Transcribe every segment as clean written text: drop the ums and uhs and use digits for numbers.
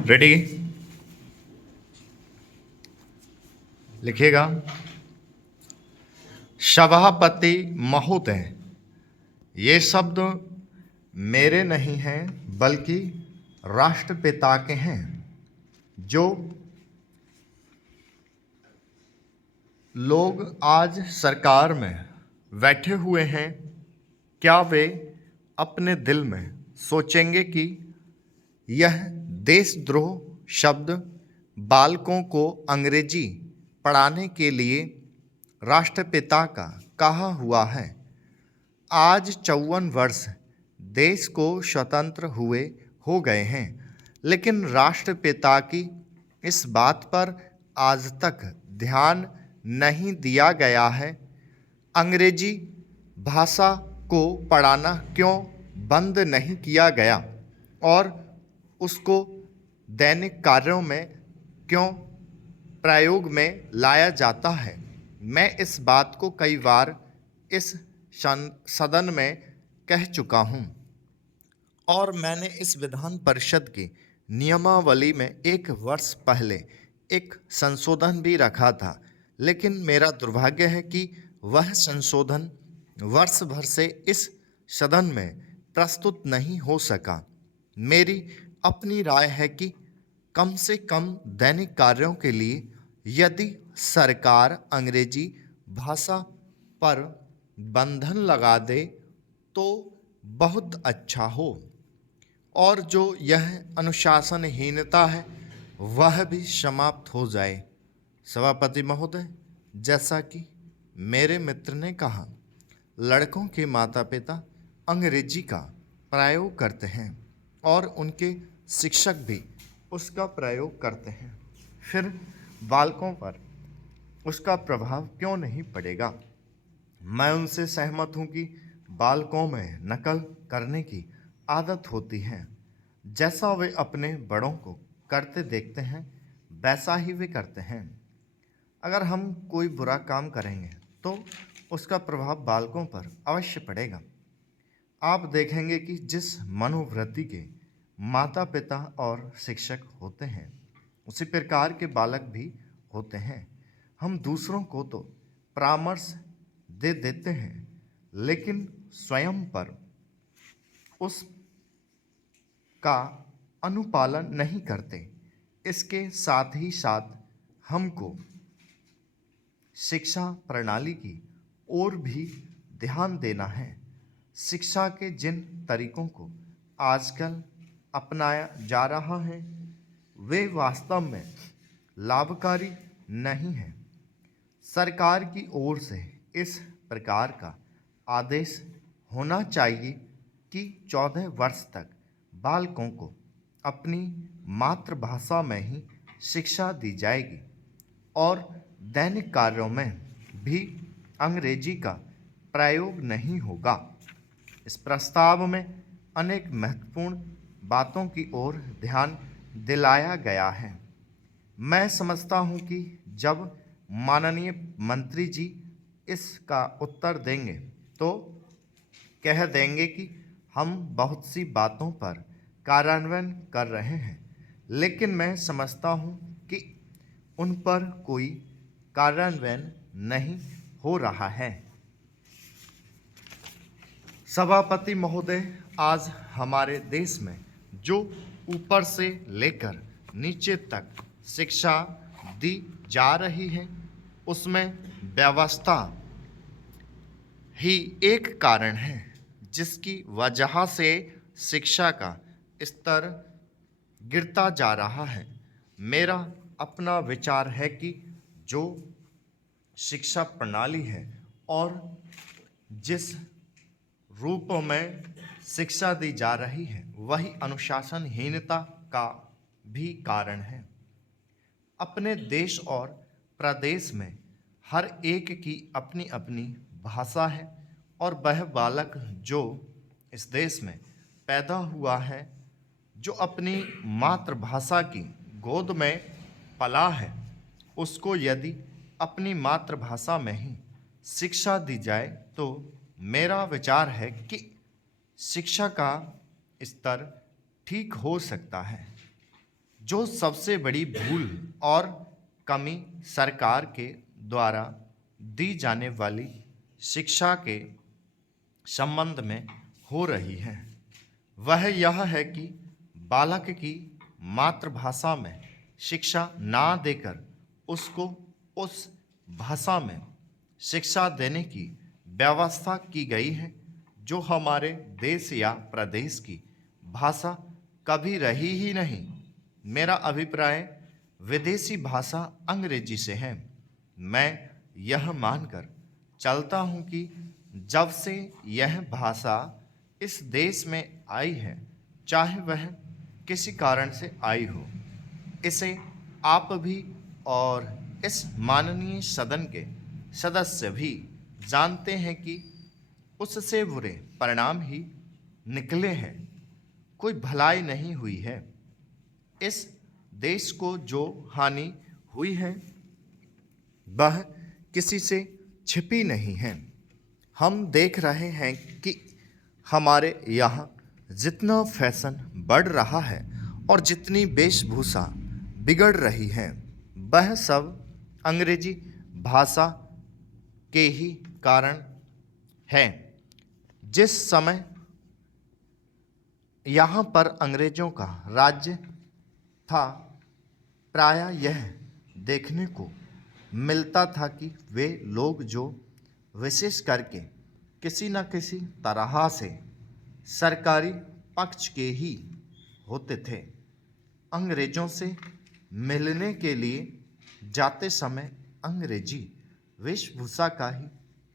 Ready? लिखिएगा। सभापति महोदय, ये शब्द मेरे नहीं हैं बल्कि राष्ट्रपिता के हैं, जो लोग आज सरकार में बैठे हुए हैं। क्या वे अपने दिल में सोचेंगे कि यह देशद्रोह शब्द बालकों को अंग्रेजी पढ़ाने के लिए राष्ट्रपिता का कहा हुआ है? आज 54 वर्ष देश को स्वतंत्र हुए हो गए हैं, लेकिन राष्ट्रपिता की इस बात पर आज तक ध्यान नहीं दिया गया है। अंग्रेजी भाषा को पढ़ाना क्यों बंद नहीं किया गया और उसको दैनिक कार्यों में क्यों प्रयोग में लाया जाता है? मैं इस बात को कई बार इस सदन में कह चुका हूँ और मैंने इस विधान परिषद की नियमावली में 1 वर्ष पहले एक संशोधन भी रखा था, लेकिन मेरा दुर्भाग्य है कि वह संशोधन वर्ष भर से इस सदन में प्रस्तुत नहीं हो सका। मेरी अपनी राय है कि कम से कम दैनिक कार्यों के लिए यदि सरकार अंग्रेजी भाषा पर बंधन लगा दे तो बहुत अच्छा हो, और जो यह अनुशासनहीनता है वह भी समाप्त हो जाए। सभापति महोदय, जैसा कि मेरे मित्र ने कहा, लड़कों के माता पिता अंग्रेजी का प्रयोग करते हैं और उनके शिक्षक भी उसका प्रयोग करते हैं, फिर बालकों पर उसका प्रभाव क्यों नहीं पड़ेगा? मैं उनसे सहमत हूँ कि बालकों में नकल करने की आदत होती है। जैसा वे अपने बड़ों को करते देखते हैं वैसा ही वे करते हैं। अगर हम कोई बुरा काम करेंगे तो उसका प्रभाव बालकों पर अवश्य पड़ेगा। आप देखेंगे कि जिस मनोवृत्ति के माता पिता और शिक्षक होते हैं उसी प्रकार के बालक भी होते हैं। हम दूसरों को तो परामर्श दे देते हैं, लेकिन स्वयं पर उस का अनुपालन नहीं करते। इसके साथ ही साथ हमको शिक्षा प्रणाली की ओर भी ध्यान देना है। शिक्षा के जिन तरीकों को आजकल अपनाया जा रहा है वे वास्तव में लाभकारी नहीं है। सरकार की ओर से इस प्रकार का आदेश होना चाहिए कि 14 वर्ष तक बालकों को अपनी मातृभाषा में ही शिक्षा दी जाएगी और दैनिक कार्यों में भी अंग्रेजी का प्रयोग नहीं होगा। इस प्रस्ताव में अनेक महत्वपूर्ण बातों की ओर ध्यान दिलाया गया है। मैं समझता हूँ कि जब माननीय मंत्री जी इसका उत्तर देंगे तो कह देंगे कि हम बहुत सी बातों पर कार्यान्वयन कर रहे हैं, लेकिन मैं समझता हूँ कि उन पर कोई कार्यान्वयन नहीं हो रहा है। सभापति महोदय, आज हमारे देश में जो ऊपर से लेकर नीचे तक शिक्षा दी जा रही है उसमें व्यवस्था ही एक कारण है जिसकी वजह से शिक्षा का स्तर गिरता जा रहा है। मेरा अपना विचार है कि जो शिक्षा प्रणाली है और जिस रूप में शिक्षा दी जा रही है वही अनुशासनहीनता का भी कारण है। अपने देश और प्रदेश में हर एक की अपनी अपनी भाषा है और वह बालक जो इस देश में पैदा हुआ है, जो अपनी मातृभाषा की गोद में पला है, उसको यदि अपनी मातृभाषा में ही शिक्षा दी जाए तो मेरा विचार है कि शिक्षा का स्तर ठीक हो सकता है। जो सबसे बड़ी भूल और कमी सरकार के द्वारा दी जाने वाली शिक्षा के संबंध में हो रही है वह यह है कि बालक की मातृभाषा में शिक्षा ना देकर उसको उस भाषा में शिक्षा देने की व्यवस्था की गई है जो हमारे देश या प्रदेश की भाषा कभी रही ही नहीं। मेरा अभिप्राय विदेशी भाषा अंग्रेजी से है। मैं यह मानकर चलता हूँ कि जब से यह भाषा इस देश में आई है, चाहे वह किसी कारण से आई हो, इसे आप भी और इस माननीय सदन के सदस्य भी जानते हैं कि उससे बुरे परिणाम ही निकले हैं। कोई भलाई नहीं हुई है। इस देश को जो हानि हुई है वह किसी से छिपी नहीं है। हम देख रहे हैं कि हमारे यहाँ जितना फैशन बढ़ रहा है और जितनी वेशभूषा बिगड़ रही है वह सब अंग्रेजी भाषा के ही कारण है। जिस समय यहाँ पर अंग्रेजों का राज्य था, प्रायः यह देखने को मिलता था कि वे लोग जो विशेष करके किसी न किसी तरह से सरकारी पक्ष के ही होते थे, अंग्रेजों से मिलने के लिए जाते समय अंग्रेजी वेशभूषा का ही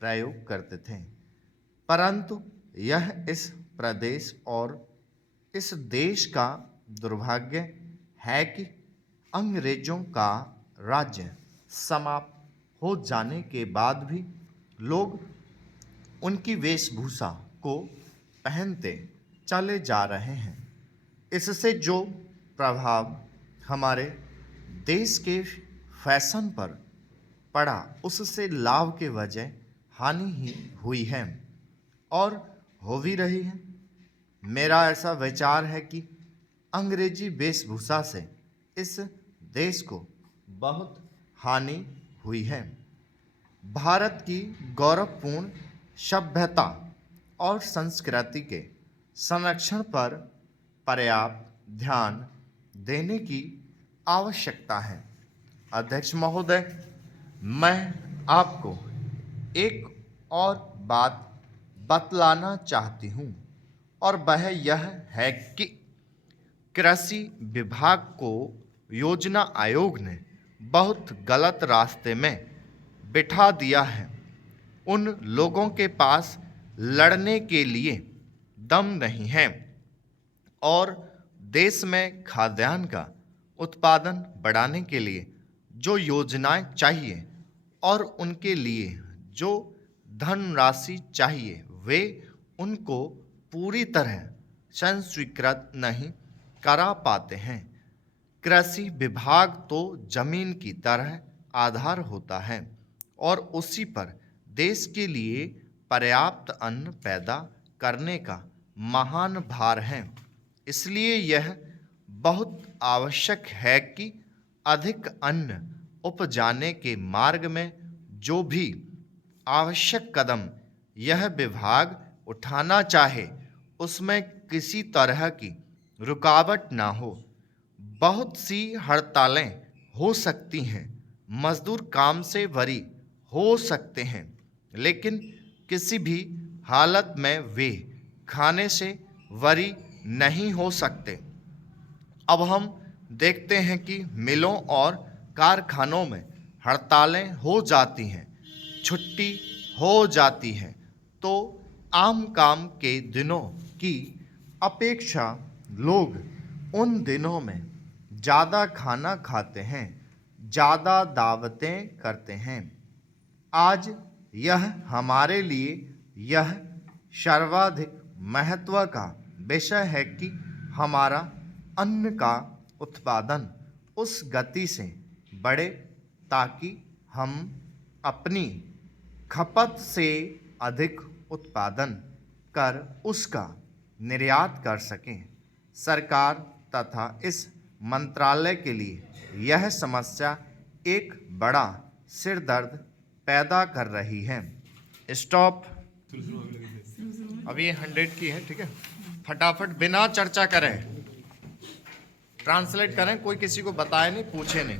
प्रयोग करते थे। परंतु यह इस प्रदेश और इस देश का दुर्भाग्य है कि अंग्रेजों का राज्य समाप्त हो जाने के बाद भी लोग उनकी वेशभूषा को पहनते चले जा रहे हैं। इससे जो प्रभाव हमारे देश के फैशन पर पड़ा उससे लाभ के बजाय हानि ही हुई है और हो भी रही है। मेरा ऐसा विचार है कि अंग्रेजी वेशभूषा से इस देश को बहुत हानि हुई है। भारत की गौरवपूर्ण सभ्यता और संस्कृति के संरक्षण पर पर्याप्त ध्यान देने की आवश्यकता है। अध्यक्ष महोदय, मैं आपको एक और बात बतलाना चाहती हूँ और वह यह है कि कृषि विभाग को योजना आयोग ने बहुत गलत रास्ते में बिठा दिया है। उन लोगों के पास लड़ने के लिए दम नहीं है और देश में खाद्यान्न का उत्पादन बढ़ाने के लिए जो योजनाएं चाहिए और उनके लिए जो धनराशि चाहिए वे उनको पूरी तरह संस्वीकृत नहीं करा पाते हैं। कृषि विभाग तो जमीन की तरह आधार होता है और उसी पर देश के लिए पर्याप्त अन्न पैदा करने का महान भार है। इसलिए यह बहुत आवश्यक है कि अधिक अन्न उपजाने के मार्ग में जो भी आवश्यक कदम यह विभाग उठाना चाहे उसमें किसी तरह की रुकावट ना हो। बहुत सी हड़तालें हो सकती हैं, मजदूर काम से वरी हो सकते हैं, लेकिन किसी भी हालत में वे खाने से वरी नहीं हो सकते। अब हम देखते हैं कि मिलों और कारखानों में हड़तालें हो जाती हैं, छुट्टी हो जाती है, तो आम काम के दिनों की अपेक्षा लोग उन दिनों में ज़्यादा खाना खाते हैं, ज़्यादा दावतें करते हैं। आज यह हमारे लिए यह सर्वाधिक महत्व का विषय है कि हमारा अन्न का उत्पादन उस गति से बढ़े ताकि हम अपनी खपत से अधिक उत्पादन कर उसका निर्यात कर सकें। सरकार तथा इस मंत्रालय के लिए यह समस्या एक बड़ा सिर दर्द पैदा कर रही है। स्टॉप। अब ये 100 की है, ठीक है। फटाफट बिना चर्चा करें ट्रांसलेट करें, कोई किसी को बताए नहीं, पूछे नहीं।